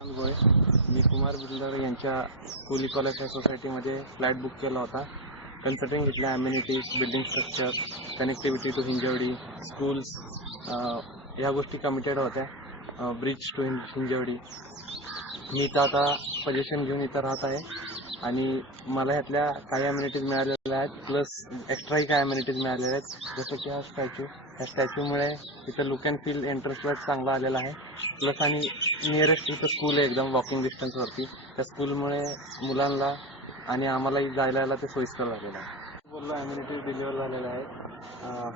गोळे मी कुमार बिल्डर यांच्या कुली कॉलेज सोसायटीमध्ये फ्लॅट बुक केला होता. कन्सल्टिंग घेतल्या amenities, building structure, connectivity to Hinjewadi, schools ह्या गोष्टी कमिटेड होत्या. Bridge to Hinjawadi. मी इथं आता पोझिशन घेऊन इथं राहत आहे आणि मला ह्यातल्या काही ॲम्युनिटीज मिळालेल्या आहेत, प्लस एक्स्ट्राही काही ॲम्युनिटीज मिळालेल्या आहेत. जसं की हा स्टॅच्यू, ह्या स्टॅच्यूमुळे इथं लुक अँड फील एंट्रन्सला चांगला आलेला आहे. प्लस आणि नियरेस्ट इथं स्कूल आहे एकदम वॉकिंग डिस्टन्सवरती. त्या स्कूलमुळे मुलांना आणि आम्हालाही जायला यायला ते सोयीस्कर झालेलं आहे. बोललो ॲम्युनिटीज डिलिव्हर झालेल्या आहेत.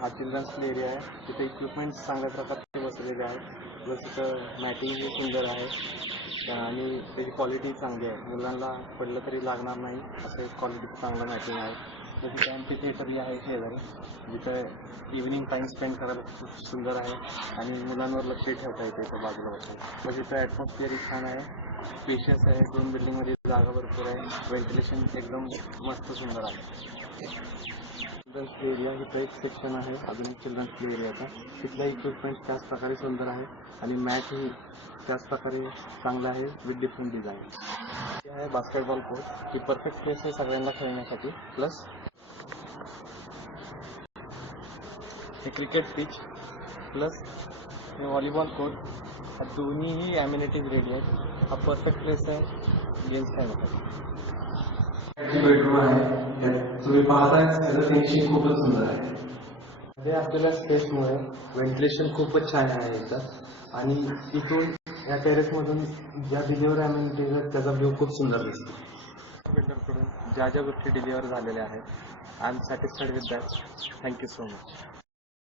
हा चिल्ड्रन्स प्ले एरिया आहे. तिथे इक्विपमेंट्स चांगल्या प्रकारचे बसलेले आहेत. प्लस इथं मॅटिंगही सुंदर आहे आणि त्याची क्वालिटी चांगली आहे. मुलांना पडलं तरी लागणार नाही असं एक क्वालिटी चांगलं मॅटिंग आहे. तशी एम्पी थिएटरही आहे शेजारी, जिथं इव्हिनिंग टाईम स्पेंड करायला खूप सुंदर आहे आणि मुलांवर लक्ष ठेवता येते इथं बाजूला बसून. म्हणजे इथं ॲटमॉस्फिअर छान आहे, स्पेशियस आहे, 2 बिल्डिंगमध्ये जागा भरपूर आहे, व्हेंटिलेशन एकदम मस्त सुंदर आहे. चिल्ड्रन्स प्ले एरिया इथं एक सेक्शन आहे, अजून चिल्ड्रन्स प्ले एरियाचा. तिथला इक्विपमेंट्स त्याच प्रकारे सुंदर आहे आणि मॅटही त्याच प्रकारे चांगलं आहे विथ डिफरंट डिझाईन. हे आहे बास्केटबॉल कोर्ट, ही परफेक्ट प्लेस आहे सगळ्यांना खेळण्यासाठी. प्लस हे क्रिकेट पिच, प्लस हे व्हॉलीबॉल कोर्ट. हा दोन्हीही ॲम्युनिटीज रेडी आहेत. हा परफेक्ट प्लेस आहे गेम्स खेळण्यासाठी. बेडरूम आहे, तुम्ही पाहताय त्याचं फिनिशिंग खूपच सुंदर आहे. हे आपल्याला स्पेसमुळे व्हेंटिलेशन खूपच छान आहे इथं आणि इथून या टेरेसमधून ज्या डिलिव्हर ॲम्युनिटीज आहेत त्याचा व्ह्यू खूप सुंदर दिसतो. बिल्डरकडून ज्या ज्या गोष्टी डिलिव्हर झालेल्या आहेत, I am satisfied with that. Thank you so much.